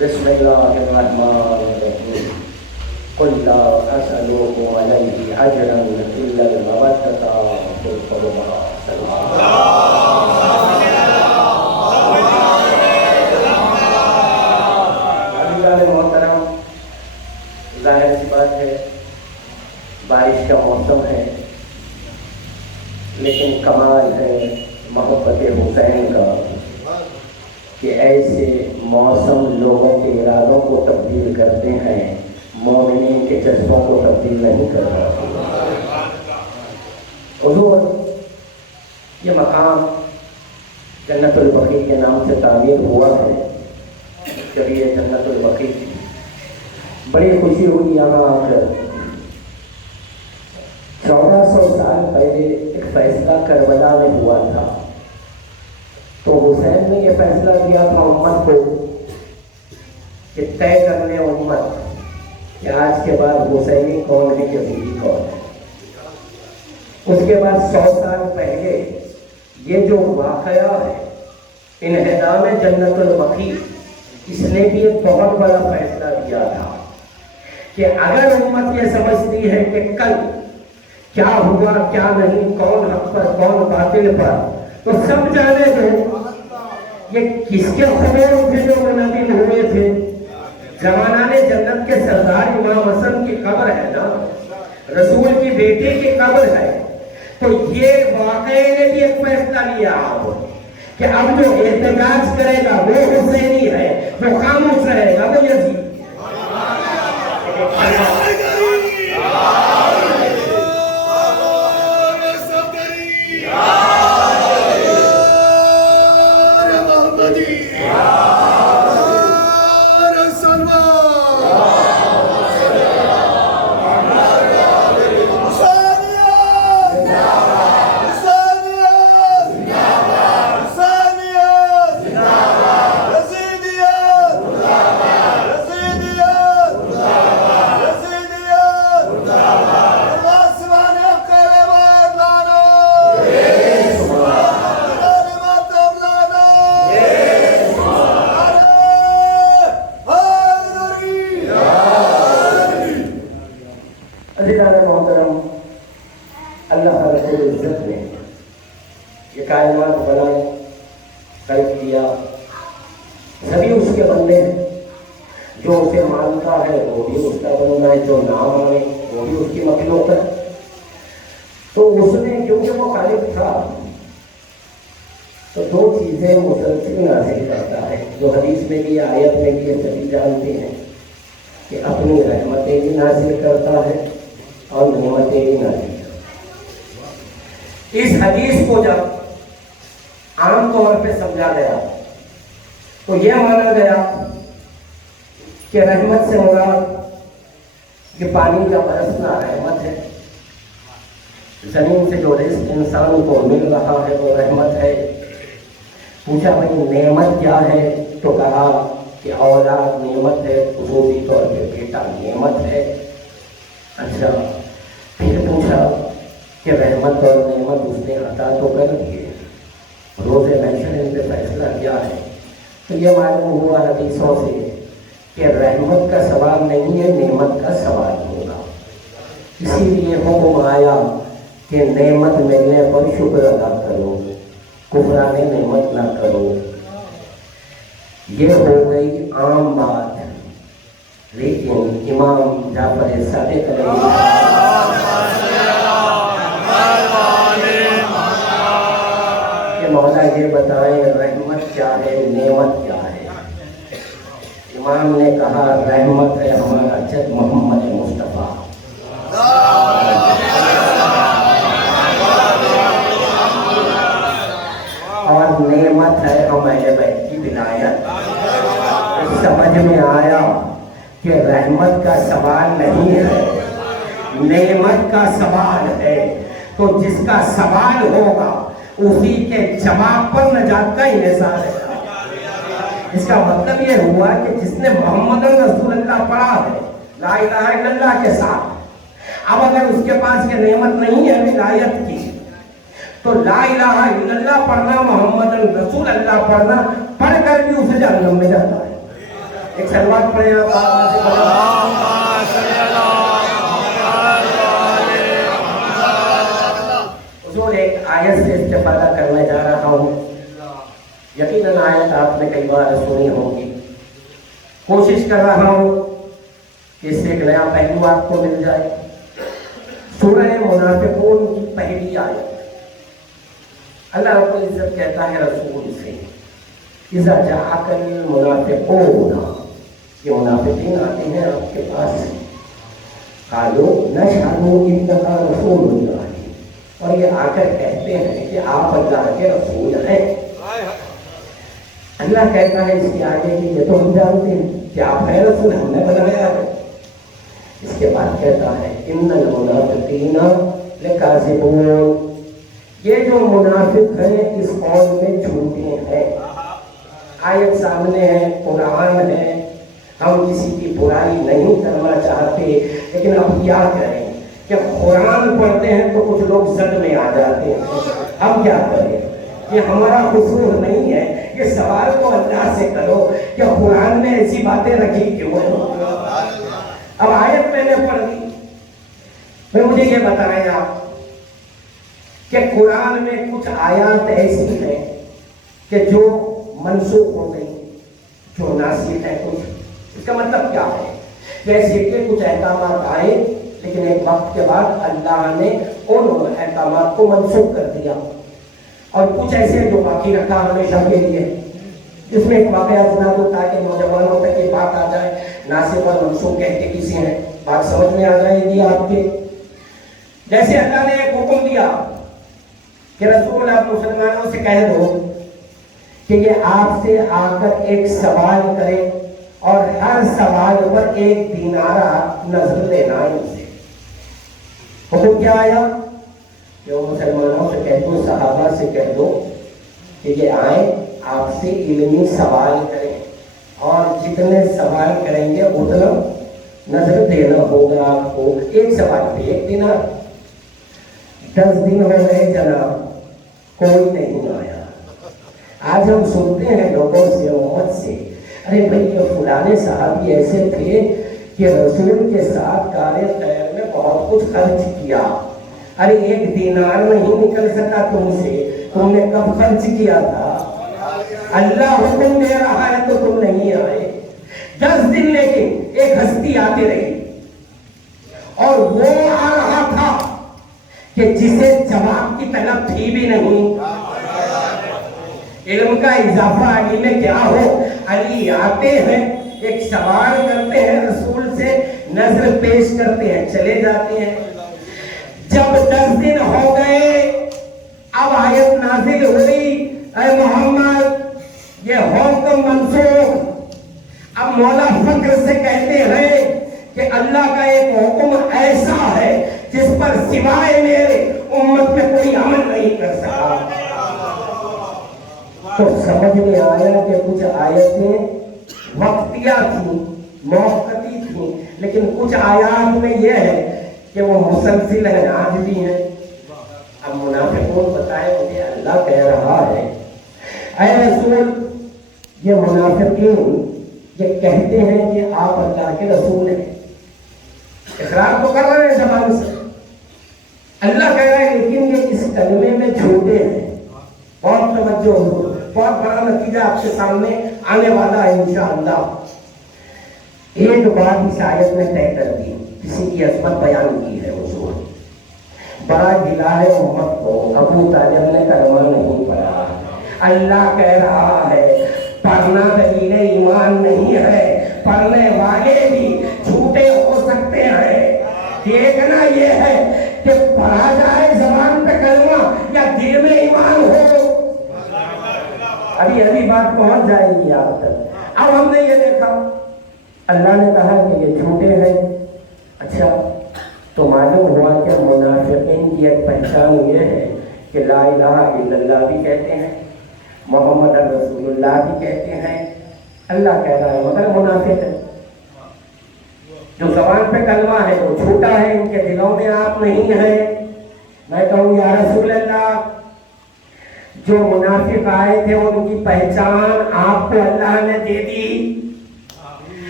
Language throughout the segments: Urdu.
بسم اللہ الرحمن الرحیم قل لا اسألكم علیہ اجرا الا المودۃ فی القربى. عزیزان محترم، ظاہر سی بات ہے بارش کا موسم ہے، لیکن کمال ہے محبت حسین کا کہ ایسے موسم لوگوں کے ارادوں کو تبدیل کرتے ہیں، مومنین کے جذبوں کو تبدیل نہیں کرتا. حضور، یہ مقام جنت البقیع کے نام سے تعمیر ہوا ہے. جب یہ جنت البقیع بڑی خوشی ہوئی یہاں آ کر. 1400 سال پہلے ایک فیصلہ کربلا میں ہوا تھا، تو حسین نے یہ فیصلہ کیا تھا امت کو کہ طے کر لیں امت کہ آج کے بعد حسینی کون ہے، یزیدی کون ہے. اس کے بعد 100 سال پہلے یہ جو واقعہ ہے انہدام جنت البقیع، اس نے بھی ایک بہت بڑا فیصلہ دیا تھا کہ اگر امت یہ سمجھتی ہے کہ کل کیا ہوا کیا نہیں، کون حق پر کون باطل پر، تو سب جانے تھے یہ کس کے خبر تھے جو منعقد ہوئے تھے. زمانہ جنت کے سردار امام حسن کی قبر ہے نا، رسول کی بیٹی کی قبر ہے. تو یہ واقعے نے بھی ایک فیصلہ لیا کہ اب جو احتجاج کرے گا وہ حسینی ہے، جو خاموش رہے گا وہ یزید. اللہ رب العزت نے یہ کائنات بنائے، خلق کیا، سبھی اس کے بندے ہیں. جو اسے مانتا ہے وہ بھی اس کا بندہ ہے، جو نہ مانے وہ بھی اس کی مخلوق ہے. تو اس نے کیونکہ وہ خالق تھا تو 2 چیزیں مسلسل نازل کرتا ہے، جو حدیث میں بھی آیت میں بھی یہ سبھی جانتے ہیں کہ اپنی رحمتیں بھی نازل کرتا ہے اور نعمتیں بھی نازل کرتا ہے. اس حدیث کو جب عام طور پہ سمجھا گیا تو یہ مانا گیا کہ رحمت سے مراد یہ پانی کا برسنا رحمت ہے، زمین سے جو رزق انسان کو مل رہا ہے وہ رحمت ہے. پوچھا بھائی نعمت کیا ہے، تو کہا کہ اولاد نعمت ہے، خصوصی طور پہ بیٹا نعمت ہے. اچھا، پھر پوچھا کہ رحمت اور نعمت اس نے عطا تو کر دیے، روز محشر ان پہ فیصلہ کیا ہے. تو یہ معلوم ہوا حدیثوں سے کہ رحمت کا سوال نہیں ہے، نعمت کا سوال ہوگا. اسی لیے حکم آیا کہ نعمت ملنے پر شکر ادا کرو، کفران نعمت نہ کرو. یہ ہو گئی عام بات، لیکن امام جعفر صادق علیہ مولا یہ بتائیں رحمت کیا ہے، نعمت کیا ہے. امام نے کہا رحمت ہے ہمارا جد محمد مصطفیٰ، اور نعمت ہے ہم اہل بیت کی ولایت. سمجھ میں آیا کہ رحمت کا سوال نہیں ہے، نعمت کا سوال ہے. تو جس کا سوال ہوگا اسی کے جواب پر نجات کا انحصار ہے. اس کا مطلب یہ ہوا کہ جس نے محمد رسول اللہ پڑھا ہے لا الہ الا اللہ کے ساتھ، اب اگر اس کے پاس یہ نعمت نہیں ہے ولایت کی، تو لا الہ الا اللہ پڑھنا، محمد رسول اللہ پڑھنا، پڑھ کر بھی اسے جہنم میں جاتا ہے. ایک سلوات پڑھیں آپ آواز سے حضور ایک آیت سے استفادہ کرنے جا رہا ہوں. یقیناً آیت آپ نے کئی بار سنی ہوگی. کوشش کر رہا ہوں کہ اس سے ایک نیا پہلو آپ کو مل جائے. سورہ منافقون کی پہلی آیت. اللہ رب العزت کہتا ہے رسول سے اذا جاءک المنافقون، یہ منافقین آتے ہیں آپ کے پاس، قالوا نشہد انک رسول اللہ، اور یہ آ کر کہتے ہیں کہ آپ اللہ کے رسول ہیں. اللہ کہتا ہے اس کے آگے کہ یہ تو ہم جانتے ہیں کہ آپ ہیں رسول، ہم نے بنایا ہے. اس کے بعد کہتا ہے ان المنافقین لکاذبون، یہ جو منافق ہیں اس قول میں جھوٹے ہیں. آیت سامنے ہے، قرآن ہے، ہم کسی کی برائی نہیں کرنا چاہتے، لیکن اب کیا کریں کہ قرآن پڑھتے ہیں تو کچھ لوگ زد میں آ جاتے ہیں. ہم کیا کریں؟ یہ ہمارا قصور نہیں ہے. یہ سوال کو اللہ سے کرو کہ قرآن میں ایسی باتیں رکھی کیوں ہیں. اب آیت میں نے پڑھ دی، پھر مجھے یہ بتائیں آپ کہ قرآن میں کچھ آیات ایسی ہیں کہ جو منسوخ ہو گئی، جو ناسخ ہے کچھ. اس کا مطلب کیا ہے؟ جیسے کہ کچھ احکامات آئے لیکن ایک وقت کے بعد اللہ نے ان احکامات کو منسوخ کر دیا، اور کچھ ایسے جو باقی رکھا ہمیشہ کے لیے. اس میں ایک واقعہ سنا دو تاکہ نوجوانوں تک یہ بات آ جائے. ناسخ اور منسوخ کہتے کسی ہیں، بات سمجھ میں آ جائے گی آپ کے. جیسے اللہ نے ایک حکم دیا کہ رسول آپ مسلمانوں سے کہہ دو کہ یہ آپ سے آ کر ایک سوال کرے اور ہر سوال پر 1 دینارہ نظر دینا ہے اسے. حکم کیا آیا کہ وہ مسلمانوں سے کہہ دو، صحابہ سے کہہ دو کہ یہ آئیں آپ سے علمی سوال کریں، اور جتنے سوال کریں گے اتنا نظر دینا ہوگا آپ کو. ایک سوال پہ 1 دینار. 10 دن ہو گئے جناب، کوئی نہیں آیا. آج ہم سنتے ہیں لوگوں سے، امت سے، ارے بھائی یہ فلانے صحابی ایسے تھے کہ رسول کے ساتھ کار خیر میں بہت کچھ خرچ کیا. ارے 1 دینار نہیں نکل سکا تم سے، تم نے کب خرچ کیا تھا؟ اللہ حکم دے رہا ہے تو تم نہیں آئے. 10 دن لیکن ایک ہستی آتی رہی، اور وہ آ رہا تھا کہ جسے جواب کی طلب تھی بھی نہیں. علم کا اضافہ علی میں کیا ہو، علی آتے ہیں، ایک سوال کرتے ہیں، رسول سے نظر پیش کرتے ہیں، چلے جاتے ہیں. جب 10 دن ہو گئے اب آیت نازل ہوئی، اے محمد یہ حکم منسوخ. اب مولا فخر سے کہتے ہیں کہ اللہ کا ایک حکم ایسا ہے جس پر سوائے میرے امت میں کوئی عمل نہیں کر سکا. تو سمجھ میں آیا کہ کچھ آیتیں وقتیہ تھیں، موقتی تھیں، لیکن کچھ آیات میں یہ ہے کہ وہ مسلسل ہیں، آج بھی ہیں. اب منافقون بتائے مجھے اللہ کہہ رہا ہے اے رسول، یہ منافقین یہ کہتے ہیں کہ آپ اللہ کے رسول ہیں، اقرار تو کر رہے ہیں زبان سے. اللہ کہہ رہا ہے لیکن یہ اس کلمے میں جھوٹے ہیں. بہت توجہ ہو، بہت بڑا نتیجہ آپ کے سامنے آنے والا ہے انشاءاللہ. ایک بات اس آیت میں طے کر دی، کسی کی عظمت بیان کی ہے حضور. بڑا گلا ہے امت کو، ابو طالب نے کلمہ نہیں پڑھا. اللہ کہہ رہا ہے پڑھنا دلیل ایمان نہیں ہے، پڑھنے والے بھی جھوٹے ہو سکتے ہیں. دیکھنا یہ ہے کہ پڑھا جائے زبان پہ کلمہ یا دل میں ایمان ہو. ابھی بات پہنچ جائے گی آپ تک. اب ہم نے یہ دیکھا اللہ نے کہا کہ یہ جھوٹے ہیں. اچھا تو معلوم ہوا کہ منافقین کی ایک پہچان یہ ہے کہ لا الہ الا اللہ بھی کہتے ہیں، محمد رسول اللہ بھی کہتے ہیں. اللہ کہہ رہا ہے مگر منافق ہے. جو زبان پہ کلمہ ہے وہ جھوٹا ہے، ان کے دلوں میں آپ نہیں ہیں. میں کہوں یا رسول اللہ، جو منافق آئے تھے ان کی پہچان آپ کو اللہ نے دے دی.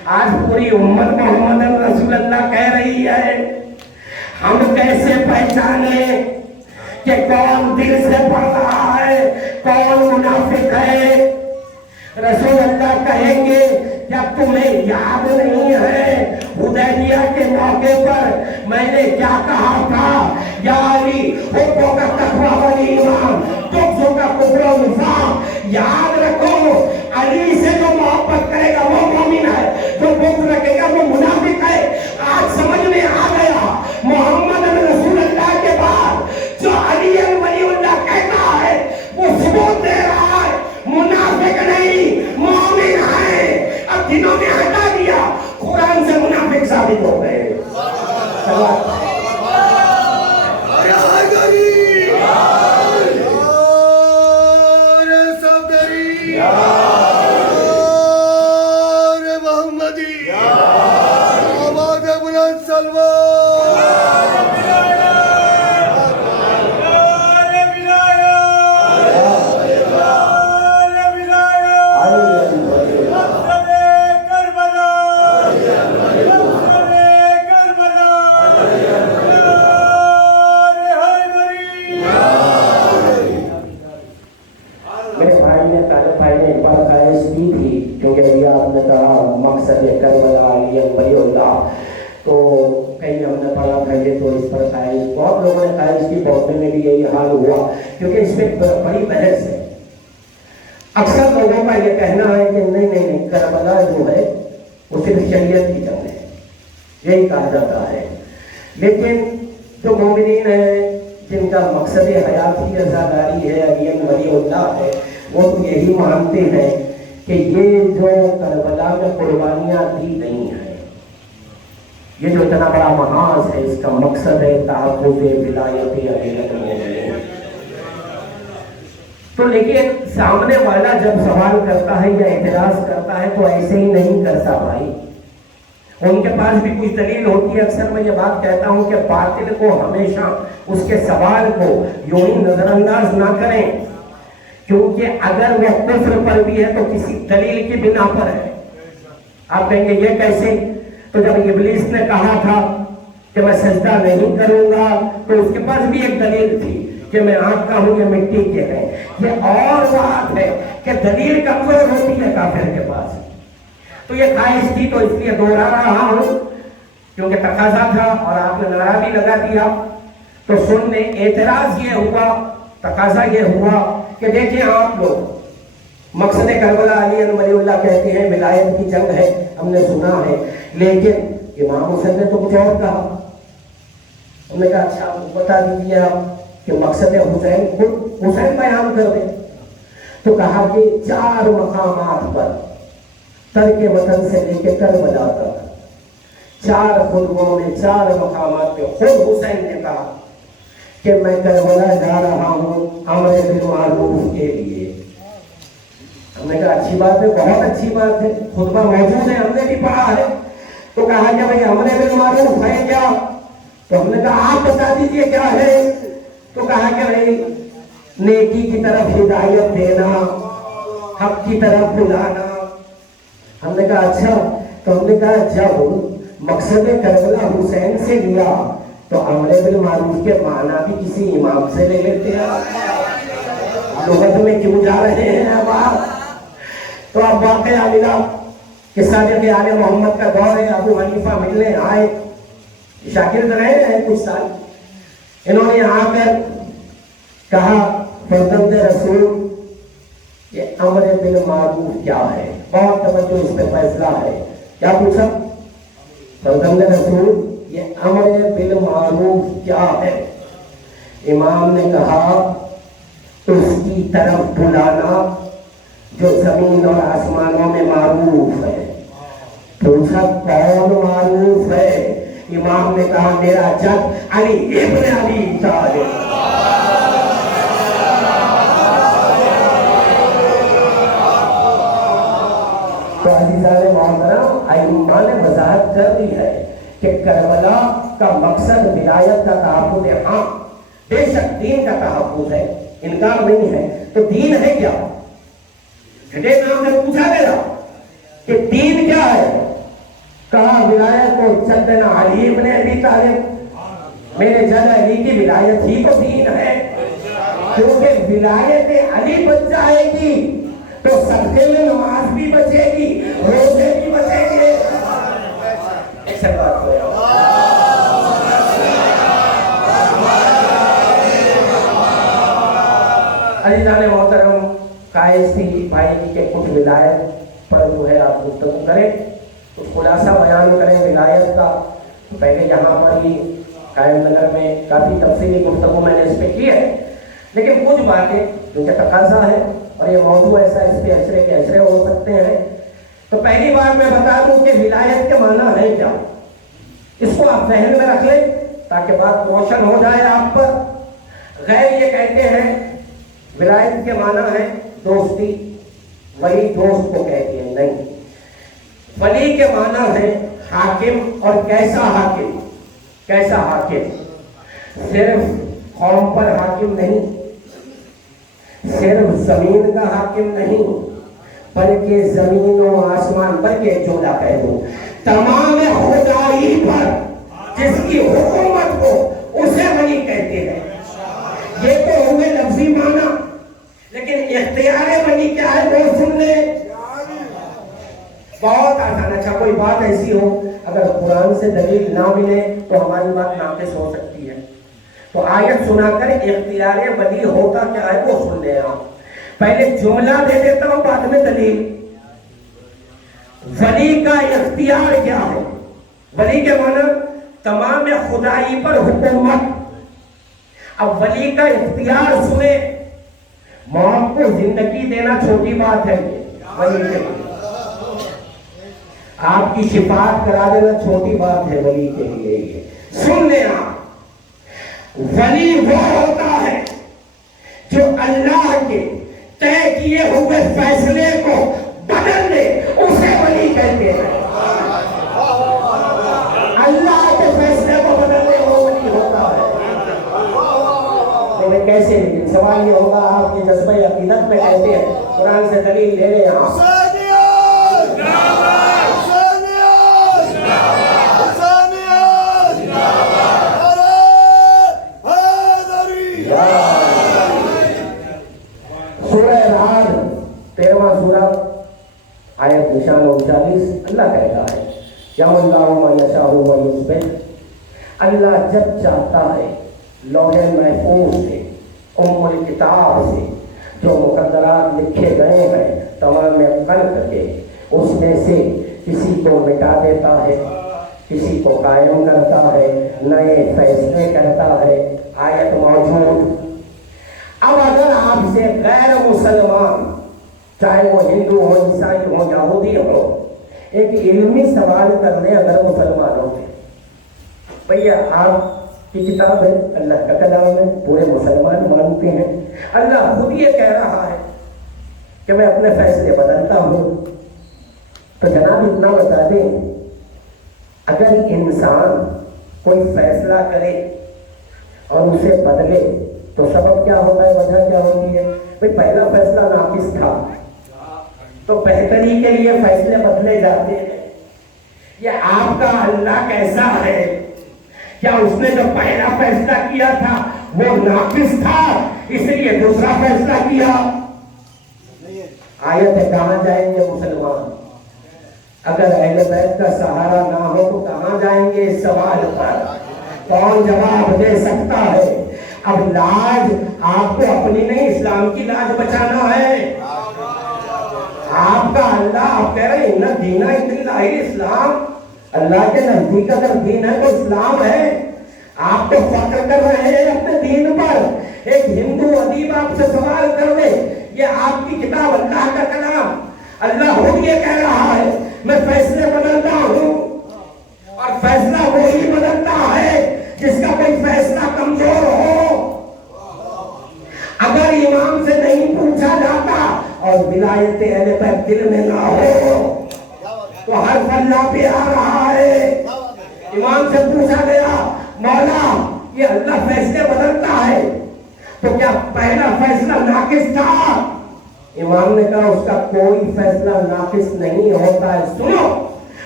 آج پوری امت محمد رسول اللہ کہہ رہی ہے. ہم کیسے پہچانے کہ کون دل سے پڑھ رہا ہے, کون منافق ہے؟ رسول اللہ کہیں گے جب تمہیں یاد نہیں ہے حدیبیہ کے موقع پر میں نے کیا کہا تھا, یا علی حبوں کا تقویٰ والایمان تغضوں کا کفر و نفاق. یاد رکھو علی سے جو محبت کرے گا وہ مومن ہے, جو بغض رکھے گا وہ منافق ہے. آج سمجھ میں آ گیا محمد رسول اللہ کے بعد جو علی ولی اللہ کہتا ہے وہ ثبوت دے رہا ہے منافق نہیں مومن ہے. اب جنہوں نے ہٹا دیا قرآن سے منافق ثابت ہو گئے. مقصد کربلا علی ولی اللہ, تو کہیں ہم نے پڑھا تھا یہ تو اس پر خواہش, بہت لوگوں نے خواہش کی, بہت میں بھی یہی حال ہوا کیونکہ اس میں بڑی بحث ہے. اکثر لوگوں کا یہ کہنا ہے کہ نہیں کربلا جو ہے وہ صرف شریعت کی جنگ ہے, یہی کہا جاتا ہے. لیکن جو مومنین ہیں جن کا مقصد حیاتی رضاداری ہے, علی ولی اللہ ہے, وہ تو یہی مانتے ہیں کہ یہ جو کربلا میں قربانیاں دی گئی ہیں, یہ جو اتنا بڑا محاذ ہے, اس کا مقصد ہے تحفظ ولایت علی المومنین. تو لیکن سامنے والا جب سوال کرتا ہے یا اعتراض کرتا ہے تو ایسے ہی نہیں کرتا بھائی, ان کے پاس بھی کچھ دلیل ہوتی ہے. اکثر میں یہ بات کہتا ہوں کہ باطل کو ہمیشہ اس کے سوال کو یوں ہی نظر انداز نہ کریں, کیونکہ اگر وہ کفر پر بھی ہے تو کسی دلیل کی بنا پر ہے. آپ کہیں گے یہ کیسے؟ تو جب ابلیس نے کہا تھا کہ میں سجدہ نہیں کروں گا تو اس کے پاس بھی ایک دلیل تھی کہ میں آگ کا ہوں, یہ مٹی کے ہے. یہ اور بات ہے کہ دلیل کمزور ہوتی ہے کافر کے پاس. تو یہ خواہش تھی تو اس لیے دوہرا رہا ہوں کیونکہ تقاضا تھا اور آپ نے نعرہ بھی لگا دیا. تو سننے اعتراض یہ ہوا, تقاضا یہ ہوا کہ دیکھیں آپ لوگ مقصد کربلا علی ولی اللہ کہتے ہیں ولایت کی جنگ ہے, ہم نے سنا ہے, لیکن امام حسین نے تو کچھ اور کہا. ہم نے کہا اچھا بتا دیجیے آپ کہ مقصد حسین خود حسین بیان کر دیں. تو کہا کہ 4 مقامات پر ترک وطن سے لے کے کربلا تک 4 خطبوں میں 4 مقامات پہ خود حسین نے کہا کہ میں کربلا جا رہا ہوں امر بالمعروف کے لیے. ہم نے کہا اچھی بات ہے, بہت اچھی بات ہے, خطبہ موجود ہے, ہم نے بھی پڑھا ہے. تو کہا کہ بھائی امر بالمعروف ہے کیا؟ تو ہم نے کہا آپ بتا دیجئے کیا ہے. تو کہا کہ بھائی نیکی کی طرف ہدایت دینا, حق کی طرف بلانا. ہم نے کہا اچھا. تو ہم نے کہا جب مقصد کربلا حسین سے لیا تو امر بالمعروف کے معنی بھی کسی امام سے لے لیتے ہیں. لغت میں کیوں جا رہے ہیں اب آپ؟ تو اب واقعہ ملا کہ صادق آل محمد کا دور ہے, ابو حنیفہ ملنے آئے, شاگرد رہے ہیں کچھ سال. انہوں نے آ کر کہا فرزند رسول یہ امر بالمعروف کیا ہے؟ بہت توجہ اس پہ فیصلہ ہے. کیا پوچھا؟ فرزند رسول یہ امر بالمعروف کیا ہے؟ امام نے کہا اس کی طرف بلانا جو زمین اور آسمانوں میں معروف ہے. پوچھا کون معروف ہے؟ امام نے کہا میرا جد علی ابن ابی طالب. تو عزیزان محترم ائمہ نے وضاحت کر دی ہے کہ کربلا کا مقصد ولایت کا تحفظ ہے. ہاں بے شک دین کا تحفظ ہے, انکار نہیں ہے. تو دین ہے کیا؟ گھٹے نام نے پوچھا میرا کہ دین کیا ہے؟ کہا ولایت کو عزت دینا علی ابن ابی طالب، میرے جد علی کی ولایت ہی تو دین ہے، کیونکہ ولایت علی بچ جائے گی تو صدقے میں نماز بھی بچے گی، روزے بھی بچے گی۔ ایسے بات ہو عزیزان محترم، خواہش تھی بھائی کہ کچھ ولایت پر جو ہے آپ گفتگو کریں، کچھ خلاصہ بیان کریں ولایت کا۔ پہلے یہاں پر ہی قائم نگر میں کافی تفصیلی گفتگو میں نے اس پہ کی ہے، لیکن کچھ باتیں جو کہ تقاضا ہے اور یہ موضوع ایسا اس پہ اشرے کے اشرے ہو سکتے ہیں۔ تو پہلی بات میں بتا دوں کہ ولایت کے معنی ہے کیا، اس کو آپ ذہن میں رکھ لیں تاکہ بات روشن ہو جائے آپ پر۔ غیر یہ کہتے ہیں ولایت کے معنی ہے دوستی، ولی دوست کو کہتے ہیں، نہیں، ولی کے معنی ہے حاکم، اور کیسا حاکم؟ کیسا حاکم؟ صرف قوم پر حاکم نہیں، صرف زمین کا حاکم نہیں، بلکہ زمین و آسمان، بلکہ ایک جملہ کہہ دوں، تمام خدائی پر جس کی حکومت ہو اسے ولی کہتے ہیں۔ یہ تو ہوئے لفظی معنی، لیکن اختیار ولی کیا ہے وہ سن لیں، بہت آسان۔ اچھا کوئی بات ایسی ہو اگر قرآن سے دلیل نہ ملے تو ہماری بات ناقص ہو سکتی ہے، تو آیت سنا کر اختیار ولی ہوتا کیا ہے وہ سن لیں آپ۔ پہلے جملہ دے دیتا ہوں بعد میں دلیل۔ ولی کا اختیار کیا ہے؟ ولی کے معنی تمام خدائی پر حکومت۔ اب ولی کا اختیار سنے، موت کو زندگی دینا چھوٹی بات ہے، ولی کے لیے آپ کی شفاعت کرا دینا چھوٹی بات ہے ولی کے لیے۔ یہ سن لیں آپ، ولی وہ ہوتا ہے جو اللہ کے طے کیے ہوئے فیصلے کو بدل دے، اسے ولی کہتے ہیں۔ اللہ کے فیصلے کو بدل دے وہ ولی ہوتا ہے۔ لیکن کیسے؟ لیکن سوال یہ ہوگا آپ کے جذبہ عقیدت پہ کہتے ہیں، قرآن سے دلیل لے لیں آپ۔ سورہ رعد 13واں سورہ آیت نشان 39، اللہ کہتا ہے یَعْلَمُ اللَّهُ مَا يَشَاءُ وَيُثْبِتُ، اللہ جب چاہتا ہے لوح محفوظ سے، ام الکتاب سے جو مقدرات لکھے گئے ہیں تمام خلق کے، اس میں سے کسی کو مٹا دیتا ہے، کسی کو قائم کرتا ہے، نئے فیصلے کرتا ہے۔ آیت موجود۔ اب اگر آپ سے غیر مسلمان، چاہے وہ ہندو ہو، عیسائی ہو، یہودی ہو، ایک علمی سوال کرنے اگر مسلمانوں سے، بھیا آپ کی کتاب ہے، اللہ کا کلام ہے، پورے مسلمان مانتے ہیں، اللہ خود یہ کہہ رہا ہے کہ میں اپنے فیصلے بدلتا ہوں، تو جناب اتنا بتا دیں، اگر انسان کوئی فیصلہ کرے اور اسے بدلے تو سبب کیا ہوتا ہے، وجہ کیا ہوتی ہے؟ بھئی پہلا فیصلہ ناقص تھا تو بہتری کے لیے فیصلے بدلے جاتے ہیں۔ یہ آپ کا اللہ کیسا ہے؟ کیا اس نے جو پہلا فیصلہ کیا تھا وہ ناقص تھا اس لیے دوسرا فیصلہ کیا؟ آیت ہے کہاں جائیں گے مسلمان؟ اگر اہل بیت کا سہارا نہ ہو تو کہاں جائیں گے؟ اس سوال پر کون جواب دے سکتا ہے؟ اب لاج آپ کو اپنی نہیں، اسلام کی لاج بچانا ہے۔ آپ کا اللہ، آپ کہہ رہے ہیں نہ دین عند اللہ اسلام، اللہ کے نزدیک اگر دین ہے تو اسلام ہے۔ آپ تو فخر کر رہے ہیں اپنے دین پر، ایک ہندو ادیب آپ سے سوال کر لے، یہ آپ کی کتاب اللہ کا کلام، اللہ خود یہ کہہ رہا ہے میں فیصلے بدلتا ہوں، اور فیصلہ وہی بدلتا ہے جس کا کوئی فیصلہ کمزور ہو۔ اگر امام سے نہیں پوچھا جاتا اور ولایت اہل بیت دل میں نہ ہو تو ہر اللہ پہ آ رہا ہے۔ امام سے پوچھا گیا مولا یہ اللہ فیصلے بدلتا ہے تو کیا پہلا فیصلہ ناقص تھا؟ امام نے کہا اس کا کوئی فیصلہ ناقص نہیں ہوتا ہے۔ سنو،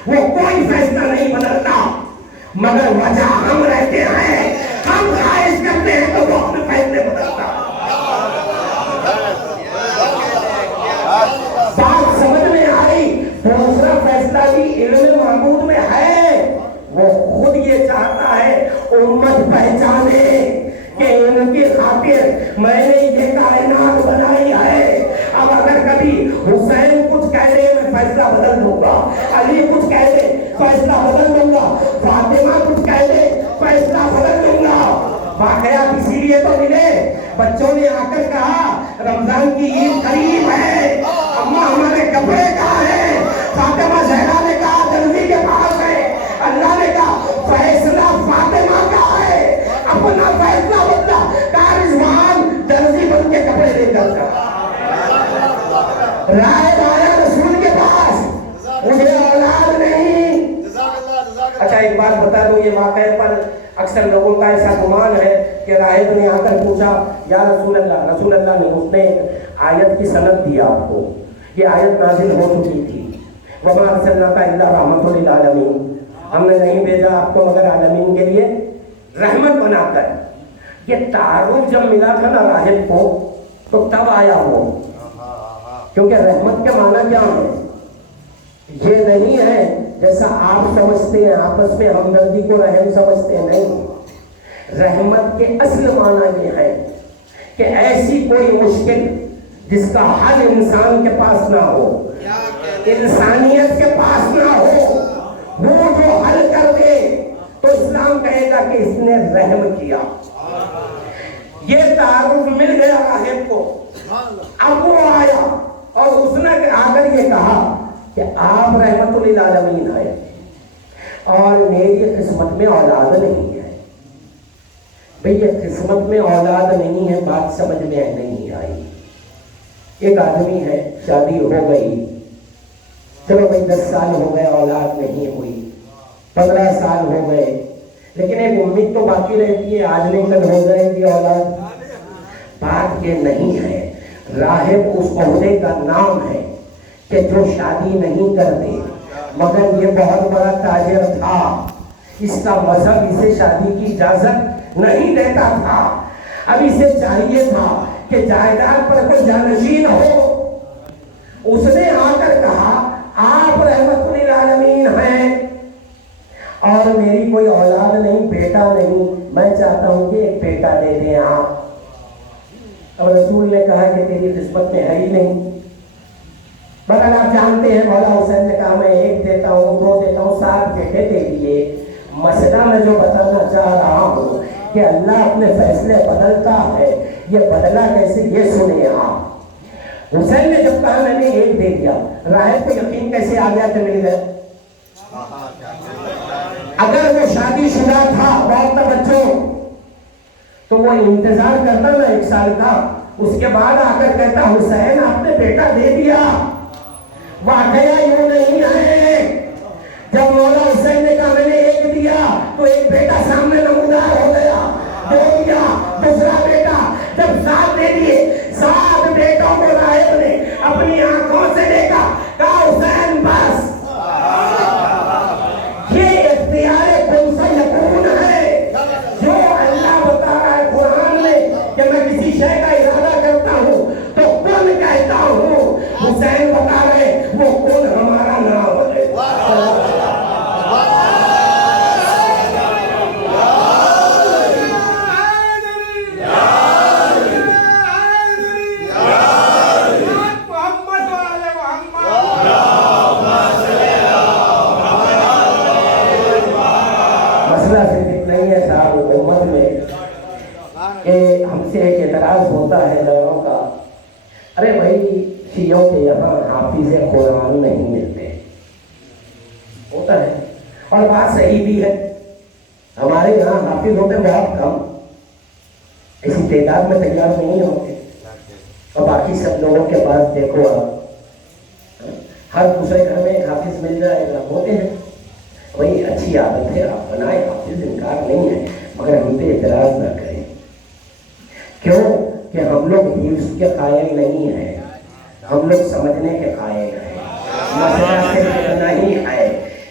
وہ کوئی فیصلہ نہیں بدلتا، مگر وجہ ہم رہتے ہیں، ہم خواہش کرتے ہیں تو وہ اپنے فیصلے بدلتا۔ بات سمجھ میں آئی؟ دوسرا فیصلہ بھی علم محمود میں ہے، وہ خود یہ چاہتا ہے امت پہچانے کہ ان کی خاطر میں نے یہ کائنات بنائی ہے۔ اب اگر کبھی حسین کچھ کہہ دے میں فیصلہ بدل دوں گا، علی کچھ کہہ دے فیصلہ بدل دوں گا، فاطمہ کچھ کہہ دے فیصلہ بدل دوں گا۔ واقعات اسی لیے تو ملے، بچوں نے آ کر کہا رمضان کی عید قریب ہے، اماں ہمارے کپڑے کہاں ہیں؟ فاطمہ زہرا نے کہا درزی کے پاس ہے۔ اللہ نے کہا فیصلہ فاطمہ کا ہے، اپنا فیصلہ بدلا، کہا رضوان درزی بن کے کپڑے لے کر جا۔ رائے آیا رسول کے پاس، مجھے اولاد نہیں۔ اچھا ایک بات بتا دوں، یہ واقعے پر اکثر لوگوں کا ایسا گمان ہے کہ راہب نے آ کر پوچھا یا رسول اللہ، رسول اللہ نے اس نے ایک آیت کی سند دی آپ کو، یہ آیت نازل ہو چکی تھی، وَمَا أَرْسَلْنَاكَ إِلَّا رَحْمَةً لِلْعَالَمِينَ، ہم نے نہیں بھیجا آپ کو مگر عالمین کے لیے رحمت بنا کر۔ یہ تعارف جب ملا تھا نا راہب کو تو تب آیا وہ، کیونکہ رحمت کے معنی کیا ہے؟ یہ نہیں ہے جیسا آپ سمجھتے ہیں آپس میں ہمدردی کو رحم سمجھتے ہیں، نہیں، رحمت کے اصل معنی یہ ہے کہ ایسی کوئی مشکل جس کا حل انسان کے پاس نہ ہو، انسانیت کے پاس نہ ہو، وہ جو حل کر دے تو اسلام کہے گا کہ اس نے رحم کیا۔ یہ تعارف مل گیا راہب کو، اب وہ آیا اور اس نے آ کر یہ کہا کہ آپ رحمت للعالمین ہیں اور میری قسمت میں اولاد نہیں ہے۔ بھئی یہ قسمت میں اولاد نہیں ہے بات سمجھ میں نہیں آئی۔ ایک آدمی ہے، شادی ہو گئی، چلو بھئی 10 سال ہو گئے اولاد نہیں ہوئی، 15 سال ہو گئے، لیکن ایک امید تو باقی رہتی ہے آج نہیں کل ہو جائے گی اولاد۔ بات یہ نہیں ہے، راہب اس عہدے کا نام ہے کہ جو شادی نہیں کرتے، مگر یہ بہت بڑا تاجر تھا، اس کا مذہب اسے شادی کی اجازت نہیں دیتا تھا۔ اب اسے چاہیے تھا کہ جائیداد پر کوئی جانشین ہو۔ اس نے آ کر کہا آپ رحمت للعالمین ہیں اور میری کوئی اولاد نہیں، بیٹا نہیں، میں چاہتا ہوں کہ ایک بیٹا دے دیں آپ۔ اب رسول نے کہا کہ تیری قسمت میں ہے ہی نہیں، مگر آپ جانتے ہیں مولا حسین نے کہا میں 1 دیتا ہوں، 2 دیتا ہوں، 7 بیٹے دے دیے۔ مسئلہ میں جو بتانا چاہ رہا ہوں کہ اللہ اپنے فیصلے بدلتا ہے، یہ بدلا کیسے یہ سنیں آپ۔ حسین نے جب کہا میں نے 1 دے دیا، راہب کو یقین کیسے آ گیا کہ مل گئے؟ اگر وہ شادی شدہ تھا بہت توجہ تو وہ انتظار کرتا نا 1 سال کا، اس کے بعد آ کر کہتا حسین آپ نے بیٹا دے دیا۔ واقعہ یوں نہیں ہے، جب مولا حسین نے کہا میں نے 1 دیا تو ایک بیٹا سامنے نمودار ہو گیا، 2 دیا، دوسرا بیٹا، جب 7 دے دیے، 7 بیٹوں کو راہب نے اپنی آنکھوں سے دیکھا، کہا حسین بس۔ یہ اختیار کن فیکون ہے جو اللہ بتا رہا ہے قرآن میں کہ میں کسی شے کا ارادہ کرتا ہوں تو کن کہتا ہوں۔ حسین بتا رہے وہ کن ہمارا نام ہے۔ مسئلہ صرف اتنا ہی ہے صاحب امت میں کہ ہم سے ایک اعتراض ہوتا ہے لوگوں کا، ارے بھائی شیعوں کے یہاں حافظ قرآن نہیں ملتے، ہوتا ہے اور بات صحیح بھی ہے، ہمارے یہاں حافظ ہوتے بہت کم، ایسی تعداد میں تیار نہیں ہوتے، اور باقی سب لوگوں کے پاس دیکھو آپ ہر دوسرے گھر میں ایک حافظ مل جائے گا، ہوتے ہیں، وہی اچھی عادت ہے آپ بنائیں، حافظ انکار نہیں ہے، مگر ہم پہ اعتراض نہ کریں، کیوں کہ ہم لوگ حفظ کے قائل نہیں ہیں، ہم لوگ سمجھنے کے قائل ہیں۔ مسئلہ صرف اتنا ہی ہے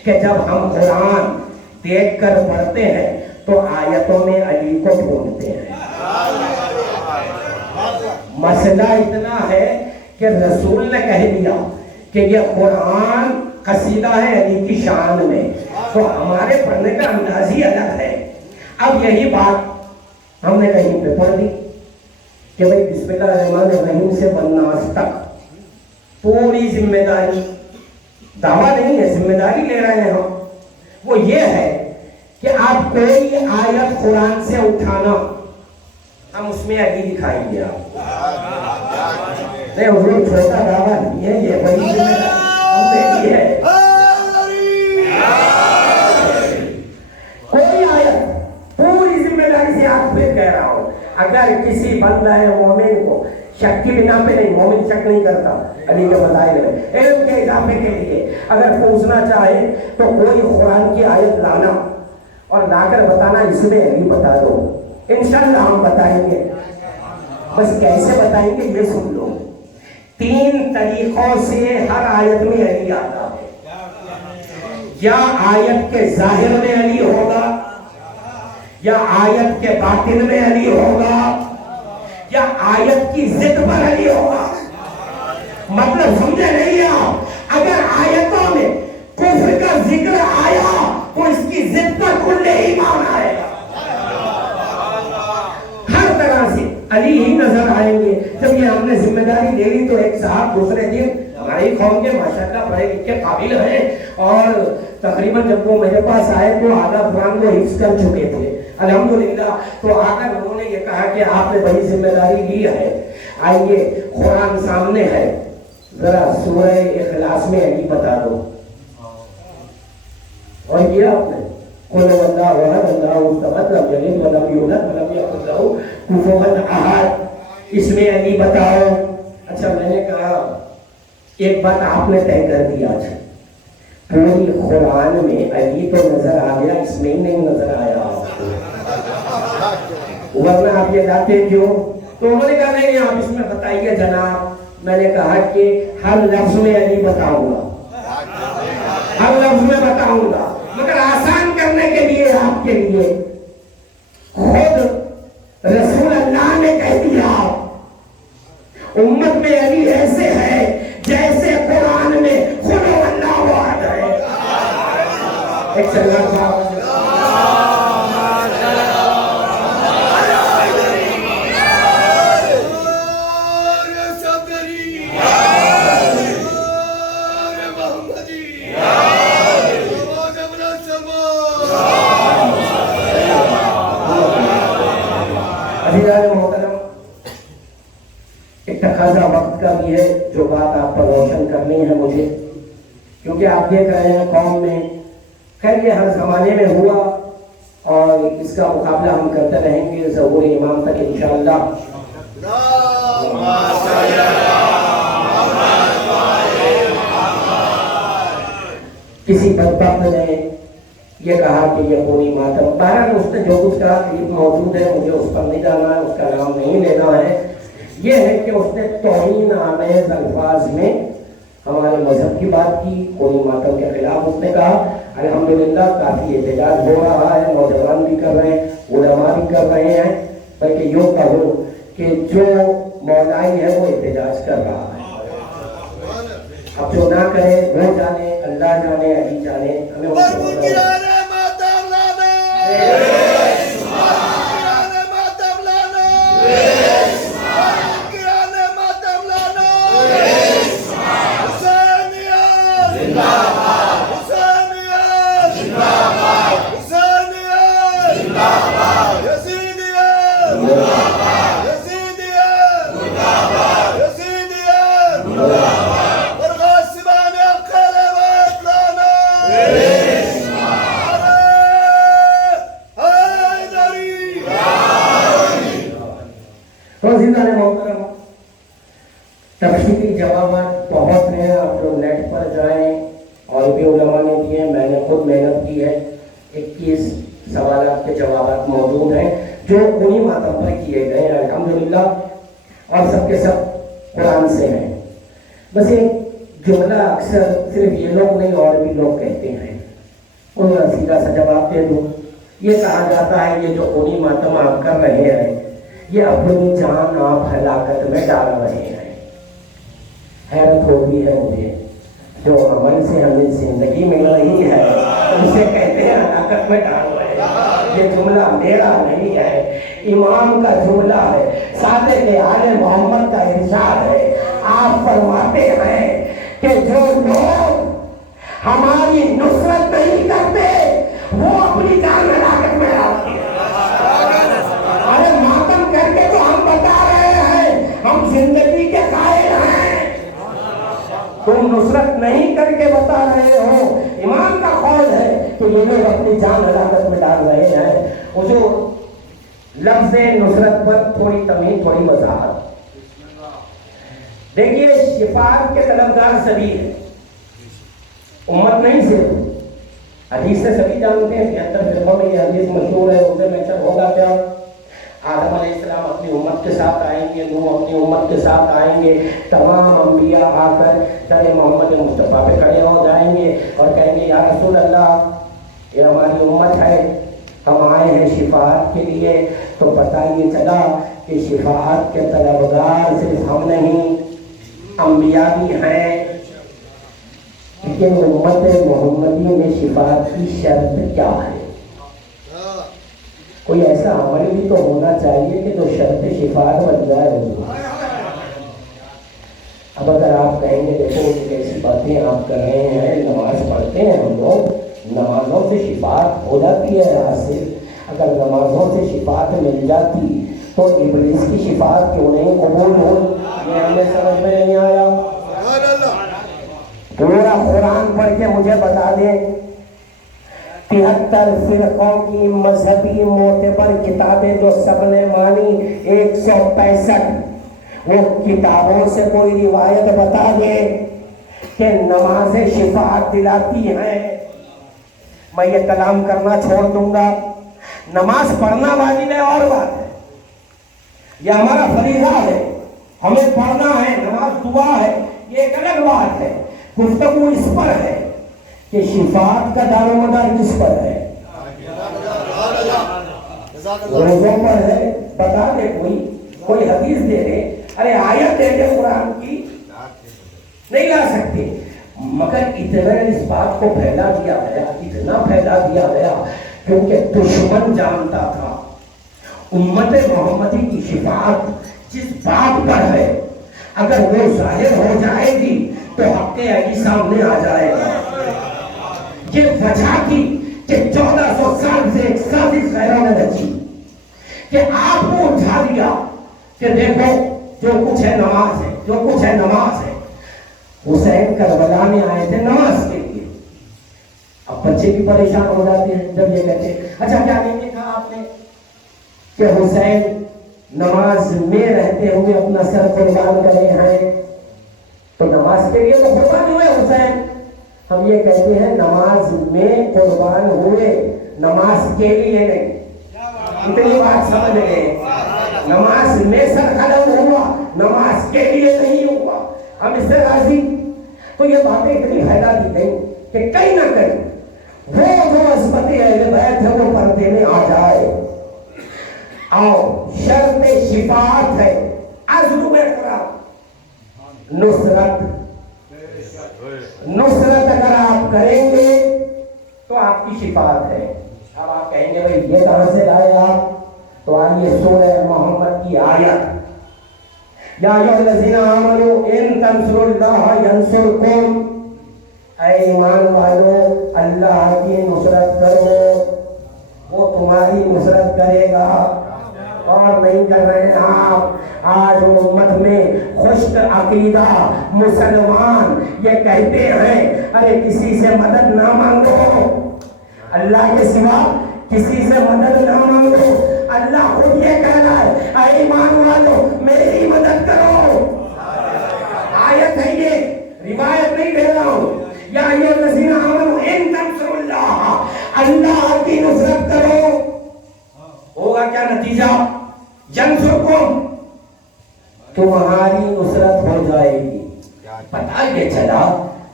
کہ جب ہم قرآن دیکھ کر پڑھتے ہیں تو آیتوں میں علی کو ڈھونڈتے ہیں. مسئلہ اتنا ہے کہ رسول نے کہہ دیا کہ یہ قرآن قصیدہ ہے علی کی شان میں، تو ہمارے پڑھنے کا انداز ہی الگ ہے. اب یہی بات ہم نے کہیں پہ پڑھ دی کہ بھئی بسم اللہ الرحمن الرحیم سے والناس تک پوری ذمہ داری، دعویٰ نہیں ہے، ذمہ داری لے رہے ہیں ہم. وہ یہ ہے کہ آپ کوئی آیت قرآن سے اٹھانا، ہم اس میں علی دکھائیں گے. آپ نہیں حضور چھوٹا دعویٰ نہیں ہے، یہ بڑی ذمہ داری ہم نے لی ہے. کوئی آیت پوری ذمہ داری سے آپ پہ کہہ رہا ہوں. اگر کسی بندہ مومن کو شک کی بنا پہ نہیں، مومن شک نہیں کرتا علی کے فضائل میں، علم کے اضافے کے لیے اگر پوچھنا چاہے تو کوئی قرآن کی آیت لانا اور لا کر بتانا اس میں علی بتا دو، انشاءاللہ ہم بتائیں گے. بس کیسے بتائیں گے یہ سن لو. 3 طریقوں سے ہر آیت میں علی آتا ہے. یا آیت کے ظاہر میں علی ہوگا، یا آیت کے باطن میں علی ہوگا، یا آیت کی ضد پر علی ہوگا. مطلب سمجھے نہیں آپ؟ اگر آیتوں میں کفر کا ذکر آیا تو اس کی ضد پر کل ایمان آئے گا. ہر طرح سے علی ہی نظر آئیں گے. جب یہ ہم نے ذمہ داری لے لی تو ایک صاحب دوسرے دن ہماری قوم کے ماشاءاللہ پڑھے لکھے قابل ہیں، اور تقریباً جب وہ میرے پاس آئے تو آدھا قرآن وہ حفظ کر چکے تھے الحمدللہ. تو آ کر انہوں نے یہ کہا کہ آپ نے بڑی ذمہ داری لی ہے. آئیے قرآن سامنے ہے، ذرا سورہ اخلاص میں علی بتا دو. اور یہ آپ نے قل هو اللہ احد اللہ الصمد لم یلد ولم یولد ولم یکن لہ کفوا احد، اس میں علی بتاؤ. اچھا میں نے کہا ایک بات آپ نے طے کر دی، آج پوری قرآن میں علی تو نظر آ گیا، اس میں ہی نہیں نظر آیا آپ کو، ورنہ آپ یہ جاتے کیوں؟ تو انہوں نے کہا نہیں آپ اس میں بتائیے جناب. میں نے کہا کہ ہر لفظ میں علی بتاؤں گا، ہر لفظ میں بتاؤں گا، مگر آسان کرنے کے لیے آپ کے لیے خود رسول اللہ نے کہہ دیا امت میں علی ایسے ہے جیسے قرآن میں قل هو اللہ احد ہے. ایک سلام صاحب محترم. ایک تقاضا وقت کا بھی ہے، جو بات آپ پر روشن کرنی ہے مجھے، کیونکہ آپ دیکھ رہے ہیں قوم میں، خیر یہ ہر زمانے میں ہوا اور اس کا مقابلہ ہم کرتے رہیں گے ظہور امام تک انشاءاللہ. کسی بدبخت نے یہ کہا کہ یہ پوری ماتم، بہرحال اس نے جو کچھ کہا کلپ موجود ہے، مجھے اس پر نہیں جانا ہے، اس کا نام نہیں لینا ہے. یہ ہے کہ اس نے توہین آمیز الفاظ میں ہمارے مذہب کی بات کی، پوری ماتم کے خلاف اس نے کہا. الحمدللہ کافی احتجاج ہو رہا ہے، نوجوان بھی کر رہے ہیں، علماء بھی کر رہے ہیں، بلکہ یوں کہو کہ جو مولائی ہے وہ احتجاج کر رہا ہے. اب جو نہ کرے وہ جانے، اللہ جانے، علی جانے. ہمیں تفصیلی جوابات بہت ہیں، آپ لوگ نیٹ پر جائیں، اور بھی علماء نے دیے، میں نے خود محنت کی ہے. 21 سوالات کے جوابات موجود ہیں جو انہی ماتم پر کیے گئے ہیں الحمدللہ، اور سب کے سب قرآن سے ہیں. بس ایک جملہ اکثر صرف یہ لوگ نہیں اور بھی لوگ کہتے ہیں انہیں سیدھا سا جواب دے دوں، یہ کہا جاتا ہے یہ جو خونی ماتم آپ کر رہے ہیں یہ اپنی جان آپ ہلاکت میں ڈال رہے ہیں۔ حیرت ہوتی ہے مجھے، جو عمل سے ہمیں زندگی مل رہی ہے اسے کہتے ہیں ہلاکت میں ڈال رہے ہیں۔ یہ جملہ میرا نہیں ہے، امام کا جملہ ہے، صادق آل محمد کا ارشاد ہے۔ آپ فرماتے ہیں کہ جو لوگ ہماری نصرت نہیں کرتے وہ اپنی جان ہلاکت میں ڈالتے ہیں۔ ارے ماتم کر کے تو ہم بتا رہے ہیں ہم زندگی کے قائل ہیں، تم نصرت نہیں کر کے بتا رہے ہو۔ امام کا قول ہے کہ یہ لوگ اپنی جان ہلاکت میں ڈال رہے ہیں۔ وہ جو لفظ نصرت پر تھوڑی تمہید، تھوڑی وضاحت۔ دیکھیے شفاعت کے طلبگار سبھی ہیں، امت نہیں صرف۔ حدیث سے سبھی جانتے ہیں، 73 فرقوں میں یہ حدیث مشہور ہے، اس سے مینشن ہوگا کیا؟ آدم علیہ السلام اپنی امت کے ساتھ آئیں گے، نوح اپنی امت کے ساتھ آئیں گے، تمام انبیاء آ کر در محمد مصطفیٰ پہ کھڑے ہو جائیں گے اور کہیں گے یا رسول اللہ یہ ہماری امت ہے، ہم آئے ہیں شفاعت کے لیے۔ تو پتہ یہ چلا کہ شفاعت کے طلبگار صرف ہم نہیں، انبیاء بھی ہیں۔ لیکن امت محمدی میں شفاعت کی شرط کیا ہے؟ کوئی ایسا عمل بھی تو ہونا چاہیے کہ جو شرط شفاعت بن جائے۔ اب اگر آپ کہیں گے دیکھو کیسی باتیں آپ کر رہے ہیں، نماز پڑھتے ہیں ہم لوگ، نمازوں سے شفاعت ہو جاتی ہے حاصل۔ اگر نمازوں سے شفاعت مل جاتی تو ابلیس کی شفاعت کیوں نہیں قبول ہوئی؟ یہ ہمیں سمجھ میں نہیں آیا۔ پورا قرآن پڑھ کے مجھے بتا دیں 73 فرقوں کی مذہبی معتبر کتابیں جو سب نے مانی 165، وہ کتابوں سے کوئی روایت بتا دے کہ نمازیں شفاعت دلاتی ہیں۔ میں یہ کلام کرنا چھوڑ دوں گا، نماز پڑھنا واجب ہے اور بات ہے، یہ ہمارا فریضہ ہے، ہمیں پڑھنا ہے، نماز دعا ہے، یہ ایک الگ بات ہے۔ گفتگو اس پر ہے کہ شفاعت کا دار و مدار کس پر ہے؟ روزوں پر ہے۔ بتا دے کوئی حدیث دے دے، ارے آیت دے دے قرآن کی، نہیں لا سکتے۔ مگر اتنا اس بات کو پھیلا دیا گیا، اتنا پھیلا دیا گیا کیونکہ دشمن جانتا تھا امت محمدی کی شفاعت جس بات پر ہے اگر وہ ظاہر ہو جائے گی تو حق علی سامنے آ جائے گا۔ یہ وجہ تھی کہ 1400 سال سے ایک سازش غیروں نے رچی کہ آپ کو اٹھا دیا کہ دیکھو جو کچھ ہے نماز ہے، جو کچھ ہے نماز ہے۔ حسین کربلا میں آئے تھے نماز کے لیے، اب بچے بھی پریشان ہو جاتے ہیں جب یہ کہتے ہیں اچھا کیا نہیں کہا آپ نے کہ حسین نماز میں رہتے ہوئے اپنا سر قربان کرے ہیں، تو نماز کے لیے تو قربان ہوئے حسین۔ ہم یہ کہتے ہیں نماز میں قربان ہوئے، نماز کے لیے نہیں۔ اتنی بات سمجھ گئے، نماز میں سر قلم ہوا، نماز کے لیے نہیں ہوا۔ ہم اس سے راضی؟ تو یہ باتیں اتنی پھیلا دی گئی کہ کہیں نہ کہیں وہ جو عصمت اہل بیت ہے وہ پردے میں آ جائے۔ اور شرط شفاعت ہے عزم اقرار، نصرت اگر آپ کریں گے تو آپ کی شفاعت ہے۔ اب آپ کہیں گے بھائی یہ کہاں سے لائے آپ؟ تو آئیے سورہ محمد کی آیت، یا ایھا الذین آمنوا ان تنصروا اللہ ینصرکم، اے ایمان والو اللہ کی نصرت کرو وہ تمہاری نصرت کرے گا۔ اور نہیں کر رہے ہیں آپ۔ آج امت میں خشک عقیدہ مسلمان یہ کہتے ہیں ارے کسی سے مدد نہ مانگو، اللہ کے سوا کسی سے مدد نہ مانگو، اللہ خود یہ کہہ رہا ہے اے ایمان والو میری مدد کرو۔ آیت ہے یہ، روایت نہیں دے رہا ہوں۔ یا ایھا الذین آمنوا ان تنصروا اللہ، اللہ کی نصرت کرو، ہوگا کیا نتیجہ؟ ینصرکم، تمہاری نصرت ہو جائے گی۔ پتہ یہ چلا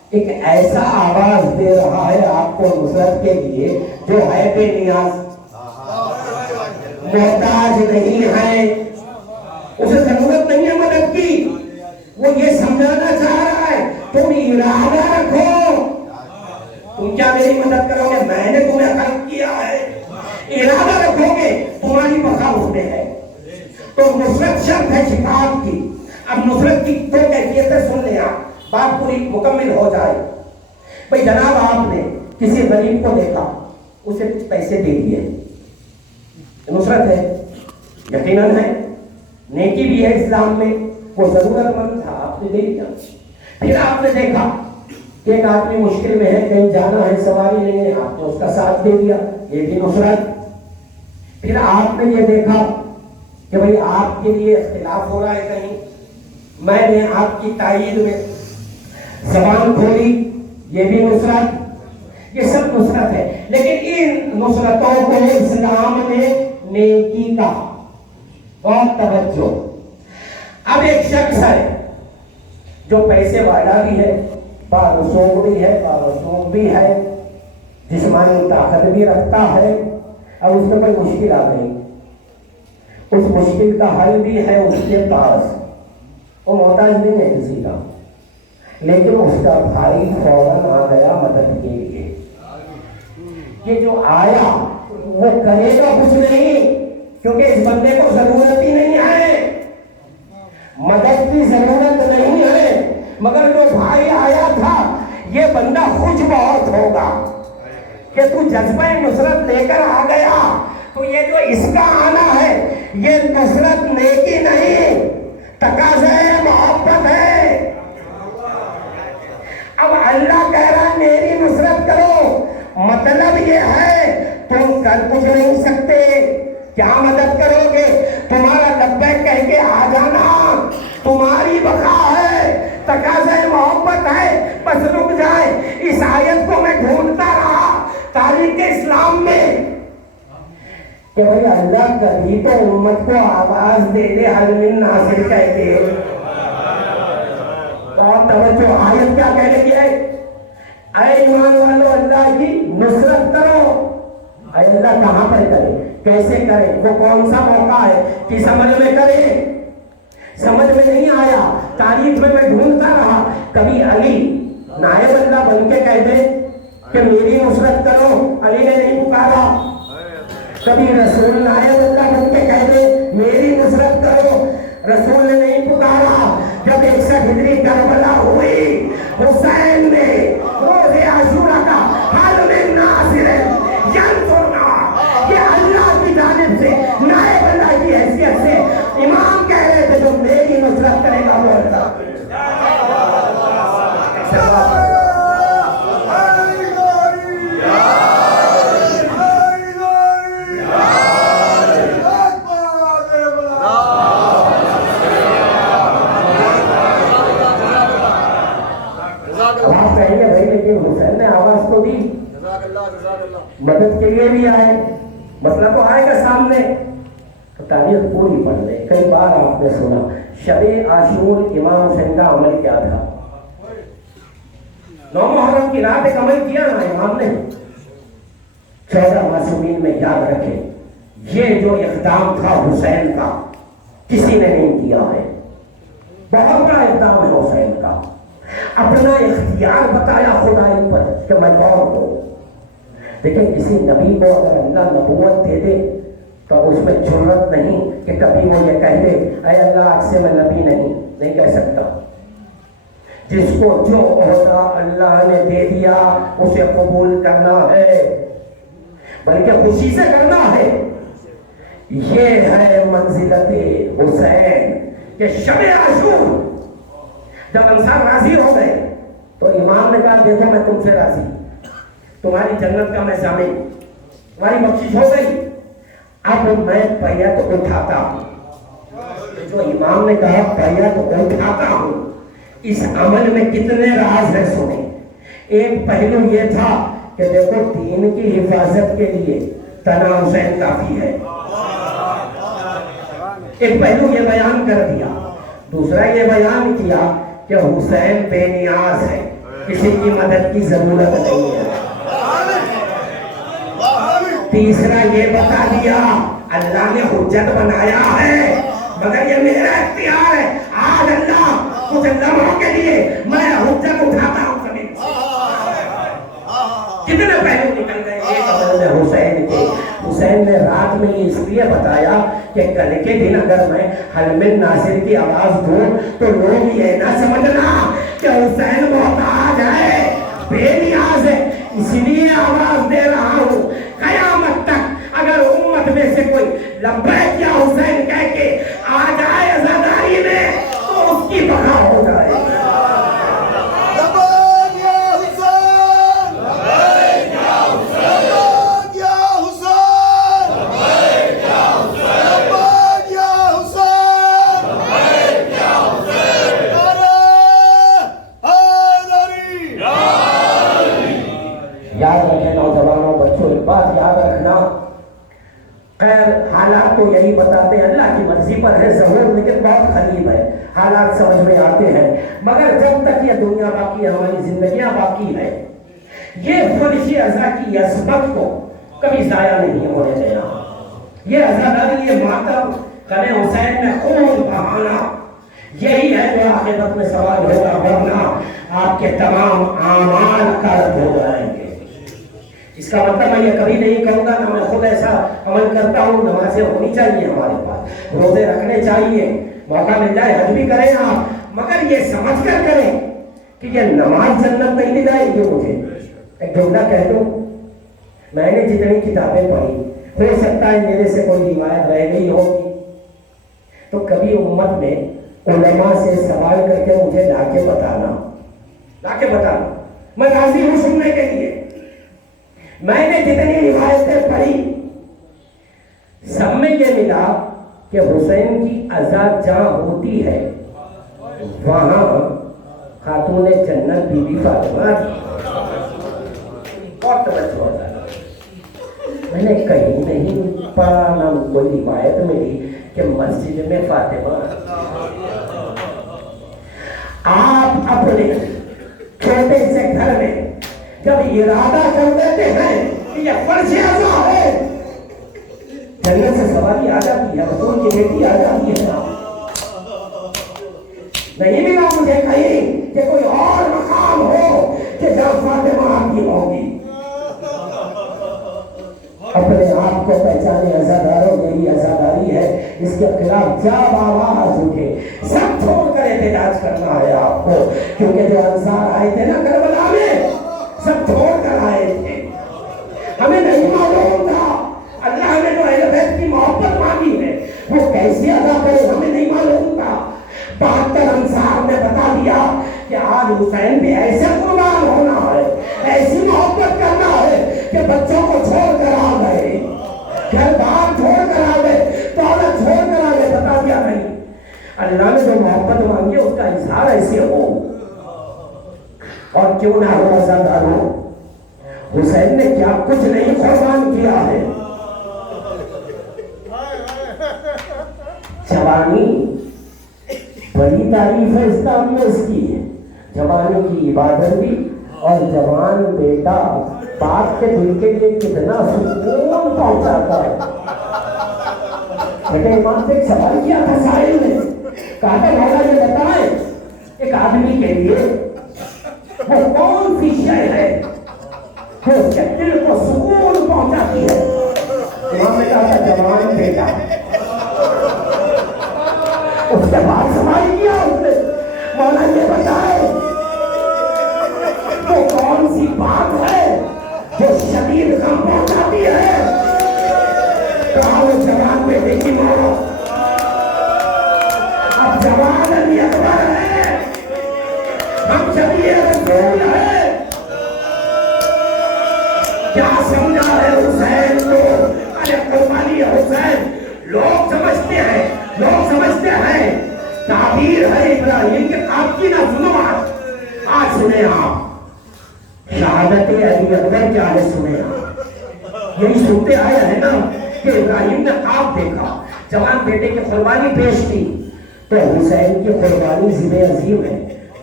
ایک ایسا آواز دے رہا ہے آپ کو نصرت کے لیے جو ہے بے نیاز، محتاج نہیں ہے، اسے ضرورت نہیں ہے مدد کی. وہ یہ سمجھانا چاہ رہا ہے تم ارادہ رکھو. تم کیا میری مدد کرو گے؟ میں نے تمہیں خلق کیا ہے. ارادہ رکھو گے تمہاری بقا اس میں ہے. تو نصرت شرط ہے شفاعت کی. اب نصرت کی دو کیفیتیں سن لیں آپ، بات پوری مکمل ہو جائے. بھئی جناب آپ نے کسی غریب کو دیکھا، اسے کچھ پیسے دے دیے، نصرت ہے، یقیناً ہے، نیکی بھی ہے اسلام میں. وہ ضرورت مند تھا، آپ نے دے دیا. پھر آپ نے دیکھا کہ ایک آدمی مشکل میں ہے، کہیں جانا ہے، سواری نہیں ہے، آپ نے اس کا ساتھ دے دیا، یہ بھی نصرت. پھر آپ نے یہ دیکھا کہ بھئی آپ کے لیے اختلاف ہو رہا ہے کہیں، میں نے آپ کی تائید میں زبان کھولی، یہ بھی نصرت. یہ سب نصرت ہے. لیکن ان نصرتوں کو اسلام نے نیکی کا بہت توجہ. اب ایک شخص ہے جو پیسے والا بھی ہے، بارسوخ بھی ہے، بارسوخ بھی ہے، جسمانی طاقت بھی رکھتا ہے. اب اس میں کوئی مشکل آ گئی، اس مشکل کا حل بھی ہے اس کے پاس. وہ محتاج نہیں ہے کسی کا، لیکن اس کا بھائی فوراً آ گیا مدد کے لیے. یہ جو آیا وہ کرے گا کچھ نہیں، کیونکہ اس بندے کو ضرورت ہی نہیں ہے، مدد کی ضرورت نہیں ہے. مگر جو بھائی آیا تھا یہ بندہ خوش بہت ہوگا کہ تو جذبہ نصرت لے کر آ گیا. تو یہ جو اس کا آنا ہے یہ نصرت نیکی نہیں، تقاضا محبت ہے. اب اللہ کہہ رہا ہے میری نصرت کرو، مطلب یہ ہے تم کر کچھ نہیں سکتے. کیا مدد کرو گے؟ تمہارا لبیک کہہ کے آ جانا تمہاری بقا ہے، تقاضا محبت ہے. بس رک جائے. اس آیت کو میں ڈھونڈتا رہا تاریخ اسلام میں کہ بھئی اللہ کبھی تو امت کو آواز دے دے حل من ناصر کہہ کے. اور توجہ، آیت کیا کہنے کی ہے؟ اے ایمان والو اللہ کی نصرت کرو. اے اللہ کہاں پر کرے، کیسے کرے، وہ کون سا موقع ہے، کس عمل میں کرے؟ سمجھ میں نہیں آیا. تاریخ میں ڈھونڈتا رہا. کبھی علی نائب اللہ بن کے کہہ دے کہ میری نصرت کرو، علی نے نہیں پکارا. کبھی رسول نائب اللہ بن کے کہہ دے میری نصرت کرو، رسول نے نہیں پکارا. جب 61 ہجری کربلا ہوئی، حسین نے روز عاشورہ کا حل من ناصر ینصرنا، یہ اللہ کی جانب سے نائب اللہ کی حیثیت سے امام کہہ رہے تھے جو میری نصرت کرے گا وہ اللہ. حسین نے آواز تو دی، مدد کے لیے بھی آئے، مسئلہ تو آئے گا سامنے. تو تاریخ پوری پڑھ لیں. کئی بار آپ نے سنا شب عاشور امام حسین کا عمل کیا تھا. 9 محرم کی رات ایک عمل کیا نا امام نے. 14 معصومین میں یاد رکھیں یہ جو اقدام تھا حسین کا کسی نے نہیں کیا ہے. بہت بڑا اقدام ہے حسین کا. اپنا اختیار بتایا خدائی پر کہ میں کون ہوں. لیکن کسی نبی کو اگر اللہ نبوت دے دے تو اس میں جرت نہیں کہ کبھی وہ یہ کہہ دے اے اللہ آج سے میں نبی نہیں کہہ سکتا. جس کو جو عہدہ اللہ نے دے دیا اسے قبول کرنا ہے، بلکہ خوشی سے کرنا ہے. یہ ہے منزلت حسین کہ شب عاشور جب انصار راضی ہو گئے تو امام نے کہا دیکھو میں تم سے راضی، تمہاری جنت کا میں ضامن، تمہاری بخشش ہو گئی، اب میں بیعت اٹھاتا ہوں. جو امام نے کہا بیعت اٹھاتا ہوں، اس عمل میں کتنے راز ہیں سنیں. ایک پہلو یہ تھا کہ دیکھو دین کی حفاظت کے لیے تنا حسین کافی ہے. ایک پہلو یہ بیان کر دیا. دوسرا یہ بیان کیا کہ حسین بے نیاز ہے، کسی کی مدد کی ضرورت نہیں ہے۔ تیسرا یہ بتا دیا اللہ نے حجت بنایا ہے مگر یہ میرا اختیار ہے۔ آج اللہ کچھ لمحوں کے لیے میں حجت اٹھاتا ہوں زمین سے۔ کتنے پہلو نکل گئے ایک عمل حسین کے۔ حسین نے رات میں یہ اس لیے بتایا کہ کل کے دن اگر میں حلم ناصر کی آواز دوں تو لوگ یہ نہ سمجھنا کہ حسین محتاج ہے، بے نیاز ہے، اس لیے آواز دے رہا ہوں۔ قیامت تک اگر امت میں سے کوئی لبیک یا حسین کہہ کے آ جائے عزاداری میں تو اس کی بقا ہو جائے۔ یاد رکھیں نوجوانوں، بچوں، ایک بات یاد رکھنا، خیر حالات تو یہی بتاتے ہیں اللہ کی مرضی پر ہے ظہور، لیکن بہت قریب ہے، حالات سمجھ میں آتے ہیں، مگر جب تک یہ دنیا باقی ہے، ہماری زندگیاں باقی ہے، یہ فرشی اعضاء کی عصمت کو کبھی ضائع نہیں ہونے دینا۔ یہ عزاداری، یہ ماتم، قلعہ حسین میں خون بہانا، یہی ہے جو آخرت میں سوال ہوگا، ورنہ آپ کے تمام اعمال غلط ہو جائیں گے۔ اس کا مطلب میں یہ کبھی نہیں کہوں گا، نہ میں خود ایسا عمل کرتا ہوں، نمازیں ہونی چاہیے ہمارے پاس، روزے رکھنے چاہیے، موقع مل جائے حج بھی کریں آپ، مگر یہ سمجھ کر کریں کہ یہ نماز جنت نہیں دلائے گی مجھے۔ ایک جملہ کہہ دوں، میں نے جتنی کتابیں پڑھی، ہو سکتا ہے میرے سے کوئی روایت رہ گئی ہوگی، تو کبھی امت میں علماء سے سوال کر کے مجھے لا کے بتانا، میں راضی ہوں سننے کے لیے۔ میں نے جتنی روایتیں پڑھی سب میں یہ ملا کہ حسین کی عزا جہاں ہوتی ہے وہاں خاتون جنت بی بی فاطمہ بہت توجہ ہوتا ہے۔ میں نے کہیں نہیں پڑھا، نہ کوئی روایت ملی کہ مسجد میں فاطمہ۔ آپ اپنے چھوٹے سے گھر میں جب ارادہ کر دیتے ہیں کہ یہ فرض اعضاء ہے، جنت سے سواری آ جاتی ہے، رسول کی بیٹی آ جاتی ہے۔ نہیں ملا مجھے کہیں کہ کوئی اور مقام ہو کہ جہاں فاطمہ آتی ہوگی۔ اپنے آپ کو پہچانے عزاداروں، یہی عزاداری ہے، اس کے خلاف جب آواز اٹھے سب چھوڑ کر احتجاج کرنا ہے آپ کو، کیونکہ جو انصار آئے تھے نا کربلا میں سب چھوڑ کر آئے تھے، ہمیں نہیں معلوم تھا اللہ نے جو اہل بیت کی محبت مانگی ہے وہ کیسے ادا کرے، ہمیں نہیں معلوم تھا۔ 72 انصار نے بتا دیا کہ آج حسین بھی ایسے قربان ہونا ہے، ایسی محبت کرنا ہے کہ بچوں کو چھوڑ کر آ گئے، گھر بار چھوڑ کر آ گئے، دولت چھوڑ کر آ گئے۔ بتا دیا نہیں، اللہ نے جو محبت مانگی اس کا اظہار ایسے ہو، اور کیوں نہ ہو عزاداروں، حسین نے کیا کچھ نہیں قربان کیا ہے۔ جوانی بڑی تعریف ہے اسلام میں اس کی، جوانی کی عبادت بھی، اور جوان بیٹا باپ کے دل کے لیے کتنا سکون پہنچاتا ہے۔ بیٹے امام سے ایک سوال کیا تھا سائل نے، کہا تھا مولا یہ بتائیں ایک آدمی کے لیے وہ کون سی شے ہے جو اس کے دل کو سکون پہنچاتی ہے؟ امام نے کہا تھا جوان بیٹا۔ اس کے بعد سوال کیا اس نے، مولا یہ بتائے وہ کون سی بات ہے جو شدید غم پہنچاتی ہے؟ کہا وہ جوان بیٹے کی موت۔ اب جوان علی اکبر ہے، ہم شبیہ رسول ہے، کیا سمجھا ہے حسین کو؟ ارے قربانی حسین لوگ سمجھتے ہیں تعبیر ہے ابراہیم کے آپ کی نہ ظلمات۔ آج سنیں آپ شہادت علی اکبر کیا ہے، سنیں آپ، یہی سنتے آئے ہیں نا کہ ابراہیم نے خواب دیکھا، جوان بیٹے کی قربانی پیش کی، تو حسین کی قربانی ذبح عظیم ہے،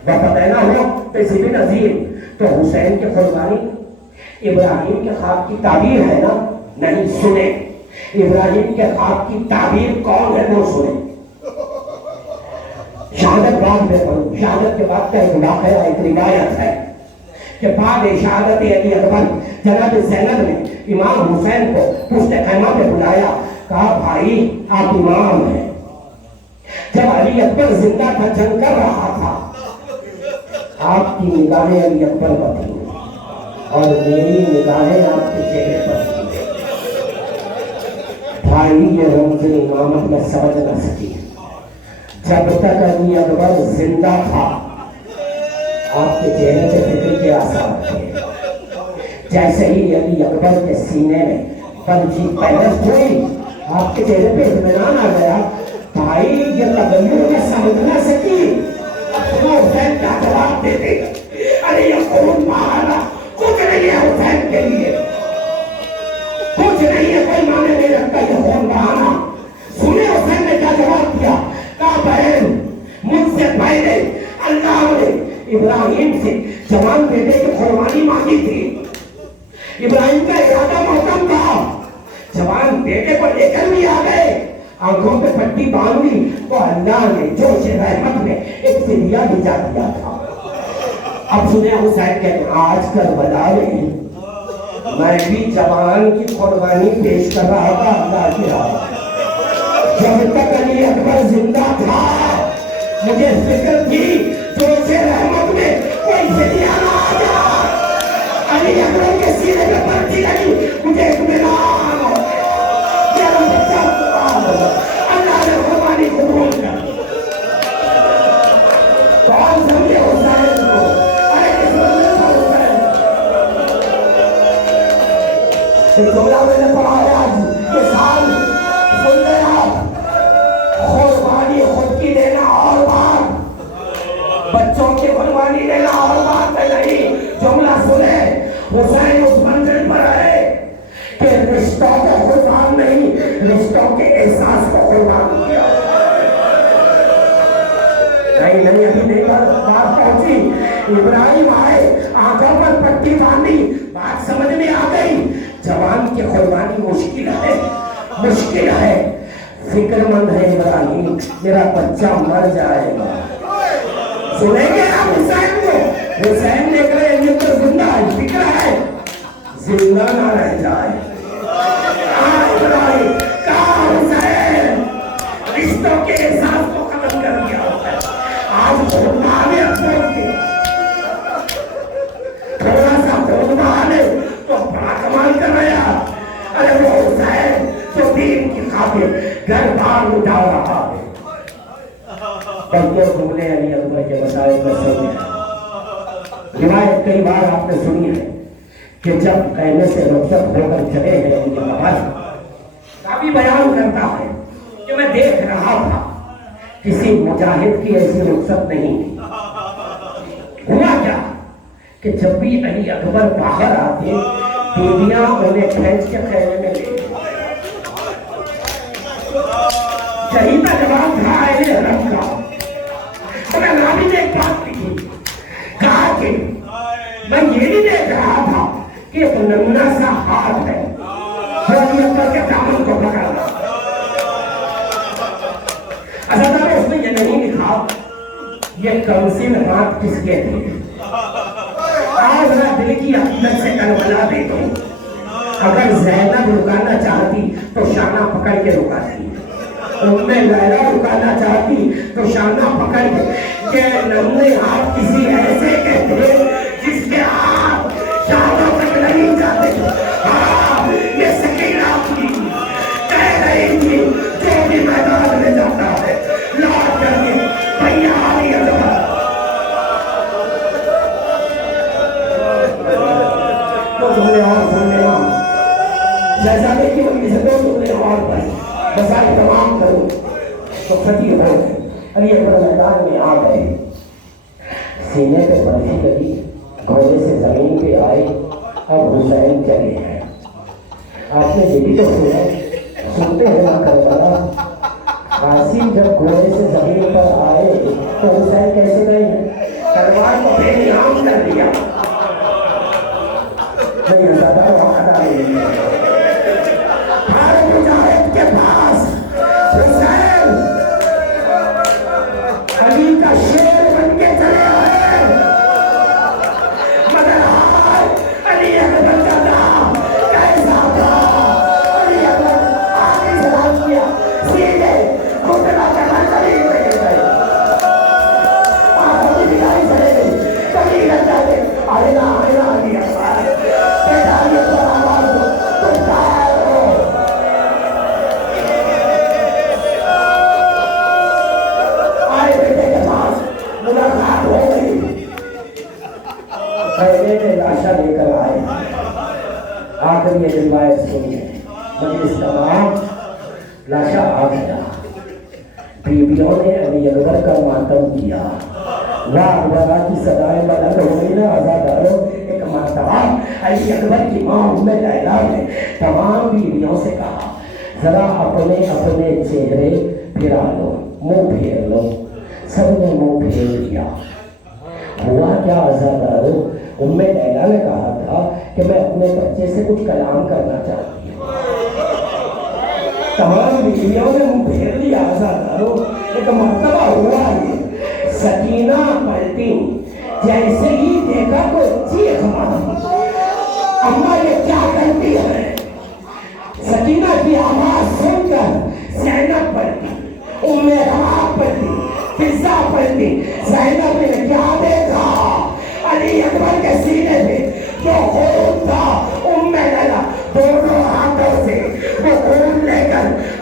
وفتحنا ہو بِذِبْنٍ عَظِيمٍ. تو حسین کی قربانی ابراہیم کے خواب کی تعبیر ہے نا؟ نہیں، سنیں. ابراہیم کے خواب کی تعبیر کون ہے وہ سنیں. شہادت بعد میں پڑھوں. شہادت کے بعد کا ایک واقعہ، ایک روایت ہے کہ بعد شہادت علی اکبر جناب زینب نے امام حسین کو پشت خیمہ میں بلایا، کہا بھائی آپ امام ہیں. جب علی اکبر زندہ تھا، جنگ کر رہا تھا، آپ کی نگاہیں علی اکبر پر تھیں اور میری نگاہیں آپ کے چہرے پر تھیں. بھائی یہ رمز امامت میں سمجھ نہ سکی. جب تک علی اکبر زندہ تھا آپ کے چہرے پہ فکر کے آثار تھے. جیسے ہی علی اکبر کے سینے میں پنجی پیوست ہوئی، آپ کے چہرے پہ اطمینان آ گیا. بھائی یہ تغیر میں سمجھ نہ سکی. اپنا حسین کیا جواب دیتے؟ ارے یہ خون بہانا کچھ نہیں ہے حسین کے لیے، کچھ نہیں ہے، کوئی معنی نہیں رکھتا یہ خون بہانا. سنے حسین نے کیا جواب دیا؟ کہا بہن مجھ سے پہلے اللہ نے ابراہیم سے جوان بیٹے کی قربانی مانگی تھی. ابراہیم کا ارادہ محکم تھا، جوان بیٹے کو لے کر بھی آ گئے، آنکھوں پہ پٹی باندھ لی تو اللہ نے جوش رحمت میں ایک فدیہ بھیجا دیا تھا. اب سنیں حسین کہتے ہیں آج کربلا میں میں بھی جوان کی قربانی پیش کر رہا تھا اللہ کی راہ. جب تک علی اکبر زندہ تھا مجھے فکر تھی جوش رحمت میں کوئی فدیہ نہ آ جا. علی اکبر کے سینے میں پرچی لگی، مجھے اطمینان ہو میرا بچہ اللہ نے قربانی قبول کر. کون سمجھے حسین کو؟ ارے کس بندے کا حسین؟ ایک جملہ میں نے پڑھا ہے آج یہ سال، سن لیں آپ. قربانی خود کی دینا اور بات، بچوں کی قربانی دینا اور بات ہے نہیں. جملہ سنیں، حسین اس منزل پر ہے کہ رشتوں کو قربان نہیں، رشتوں کے احساس کو قربان کیا. نہیں ابھی نہیں بات پہنچی. ابراہیم آئے، آنکھوں پر پٹی باندھی، بات سمجھ میں آ گئی. جوان کی قربانی مشکل ہے، مشکل ہے. فکر مند ہے ابراہیم، میرا بچہ مر جائے گا. سنیں گے آپ حسین کو؟ حسین نے کہا یہ تو زندہ ہے، فکر ہے زندہ نہ رہ جائے. کہا حسین رشتوں کے احساس کو ختم کر دیا. آج قربانی اپنے کے تھوڑا سا قربانی تو بڑا کمال کر رہا. ارے وہ حسین جو دین کی خاطر گھر بار اٹھا رہا ہے. بلکہ جملے علی اکبر کے مسائل میں سنیں. روایت کئی بار آپ نے سنی ہے کہ جب خیمے سے رخصت ہو کر چلے ہیں ان کے باہر، کافی بیان کرتا ہے کہ میں دیکھ رہا تھا کسی مجاہد کی ایسی رخصت نہیں تھی. ہوا کیا کہ جب بھی علی اکبر باہر آتے بیویاں انہیں کھینچ کے خیمے میں لے شہیدہ جواب تھا اہل حرم کا. مگر نبی نے ایک بات لکھی، کہا کہ میں یہ نہیں دیکھ رہا تھا کہ ایک ننھا سا ہاتھ ہے جو علی اکبر کے دامن کو پکڑ رہا. اصل میں اس نے یہ نہیں لکھا یہ کمسن ہاتھ کس کے تھے. آج ذرا دل کی عقیدت سے کربلا دے دو. اگر زینب رکانا چاہتی تو شانہ پکڑ کے رکاتی، ام لیلا رکانا چاہتی تو شانہ پکڑ کے ننھے ہاتھ کسی ایسے کے تھے جس کے ہاتھ شانہ تک نہیں جاتے. ہاں یہ سکینہ کی کہہ رہی تھی جو بھی میدان میں جاتا ہے لوٹ کر کے بھیا علی اکبر. تو جملے اور سننے جیسا دیکھیں ان کی سے دو جملے اور پڑھیں بسائی تمام کروں تو خطی ہو گئے. علی اکبر میدان میں آ گئے، سینے پہ برفی لگی، گھوڑے سے زمین پہ آئے. اب حسین چلے ہیں. آپ نے یہ بھی تو سنا، سنتے ہیں نا کربلا قاسم جب گھوڑے سے زمین پر آئے تو حسین کیسے گئے ہیں؟ تلوار کو بے نیام کر دیا. نہیں زیادہ وقت آئی ہر مجاہد کے پاس حسین علی کا شیر بن کے چلے آئے مگر علی اکبر کا نام کیسا تھا. علی اکبر آگے سلام کیا سیدھے گھٹنا کرنا قریب میں گر گئے. آنکھوں کی دکھائی چلے گئی کبھی لگ جاتے آئینہ آئینہ علی اکبر بیٹا علی اکبر آواز ہو تم تیار ہو. آئے بیٹے کے پاس ملاقات ہو گئی. بیٹے لاشا لے کر آئے آ کر یہ روایت سنی مجلس تمام لاشا آ گیا. بیویوں نے علی اکبر کا ماتم کیا. واہ واہ کی صدائیں بلند ہوئی نا عزادارو. ایک مرتبہ علی اکبر کی ماں ام لیلا نے تمام بیویوں سے کہا ذرا اپنے اپنے چہرے پھرا لو منہ پھیر لو. سب نے منہ پھیر لیا. ہوا کیا عزادارو ام لیلا نے کہا تھا کہ میں اپنے بچے سے کچھ کلام کرنا چاہتی ہوں. تمام بیویوں نے منہ پھیر لیا. عزادارو ایک مرتبہ ہوا یہ سکینہ پلٹی جیسے ہی دیکھا کوئی چیخ ماری. اماں یہ کیا کرتی ہے؟ سکینہ کی آواز سن کر زینب پلٹی ام رحاب پلٹی فضا پلٹی. زینب نے کیا دیکھا؟ علی اکبر کے سینے پہ جو خون تھا ام لیلا دونوں ہاتھوں سے وہ خون لے کر